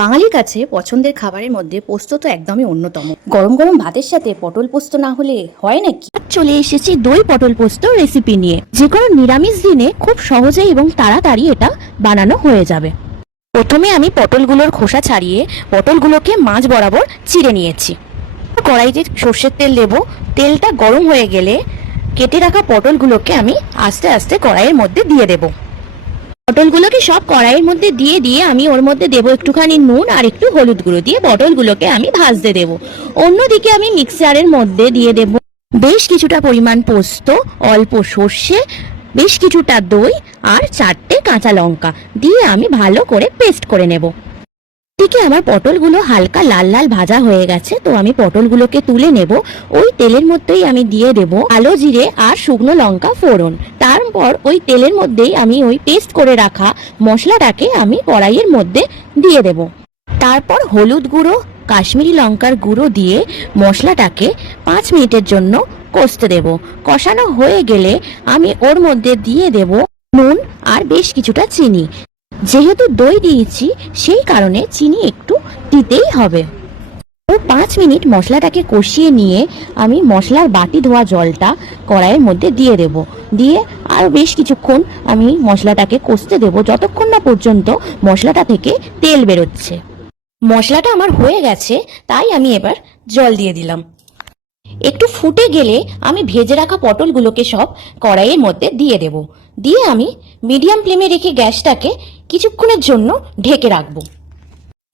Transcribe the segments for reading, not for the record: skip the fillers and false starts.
বাঙালির কাছে পছন্দের খাবারের মধ্যে পোস্ত তো একদমই অন্যতম। গরম গরম ভাতের সাথে পটল পোস্ত না হলে হয় নাকি? চলে এসেছি দই পটল পোস্ত রেসিপি নিয়ে। যে কোনো নিরামিষ দিনে খুব সহজে এবং তাড়াতাড়ি এটা বানানো হয়ে যাবে। প্রথমে আমি পটলগুলোর খোসা ছাড়িয়ে পটলগুলোকে মাঝ বরাবর চিড়ে নিয়েছি। কড়াইতে সর্ষের তেল দেব। তেলটা গরম হয়ে গেলে কেটে রাখা পটলগুলোকে আমি আস্তে আস্তে কড়াইয়ের মধ্যে দিয়ে দেব। পটলগুলোকে সব কড়াইয়ের মধ্যে দিয়ে দিয়ে আমি ওর মধ্যে দেবো একটুখানি নুন আর একটু হলুদ গুঁড়ো দিয়ে পটলগুলোকে আমি ভাজতে দেব। অন্যদিকে আমি মিক্সারের মধ্যে দিয়ে দেব বেশ কিছুটা পরিমাণ পোস্ত, অল্প সর্ষে, বেশ কিছুটা দই আর 4টে কাঁচা লঙ্কা দিয়ে আমি ভালো করে পেস্ট করে নেব। এদিকে আমার পটলগুলো হালকা লাল লাল ভাজা হয়ে গেছে, তো আমি পটলগুলোকে তুলে নেব। ওই তেলের মধ্যেই আমি দিয়ে দেব কালো জিরে আর শুকনো লঙ্কা ফোড়ন। তারপর ওই তেলের মধ্যেই আমি ওই পেস্ট করে রাখা মশলাটাকে আমি কড়াইয়ের মধ্যে দিয়ে দেব। তারপর হলুদ গুঁড়ো, কাশ্মীরি লঙ্কার গুঁড়ো দিয়ে মশলাটাকে 5 মিনিটের জন্য কষতে দেব। কষানো হয়ে গেলে আমি ওর মধ্যে দিয়ে দেব নুন আর বেশ কিছুটা চিনি। যেহেতু দই দিয়েছি সেই কারণে চিনি একটু দিতেই হবে। ও 5 মিনিট মশলাটাকে কষিয়ে নিয়ে আমি মশলার বাটি ধোয়া জলটা কড়াইয়ের মধ্যে দিয়ে দেব। দিয়ে আর বেশ কিছুক্ষণ আমি মশলাটাকে কষতে দেব যতক্ষণ না পর্যন্ত মশলাটা থেকে তেল বেরোচ্ছে। মশলাটা আমার হয়ে গেছে, তাই আমি এবার জল দিয়ে দিলাম। একটু ফুটে গেলে আমি ভেজে রাখা পটলগুলোকে সব কড়াইয়ের মধ্যে দিয়ে দেব। দিয়ে আমি মিডিয়াম ফ্লেমে রেখে গ্যাসটাকে কিছুক্ষণের জন্য ঢেকে রাখবো।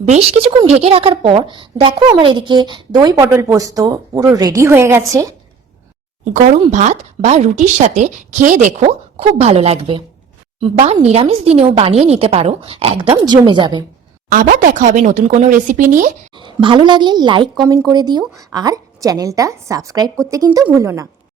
বেশ কিছুক্ষণ ঢেকে রাখার পর দেখো আমার এদিকে দই পটল পোস্ত পুরো রেডি হয়ে গেছে। গরম ভাত বা রুটির সাথে খেয়ে দেখো, খুব ভালো লাগবে। বা নিরামিষ দিনেও বানিয়ে নিতে পারো, একদম জমে যাবে। আবার দেখা হবে নতুন কোনো রেসিপি নিয়ে। ভালো লাগলে লাইক কমেন্ট করে দিও আর চ্যানেলটা সাবস্ক্রাইব করতে কিন্তু ভুলো না।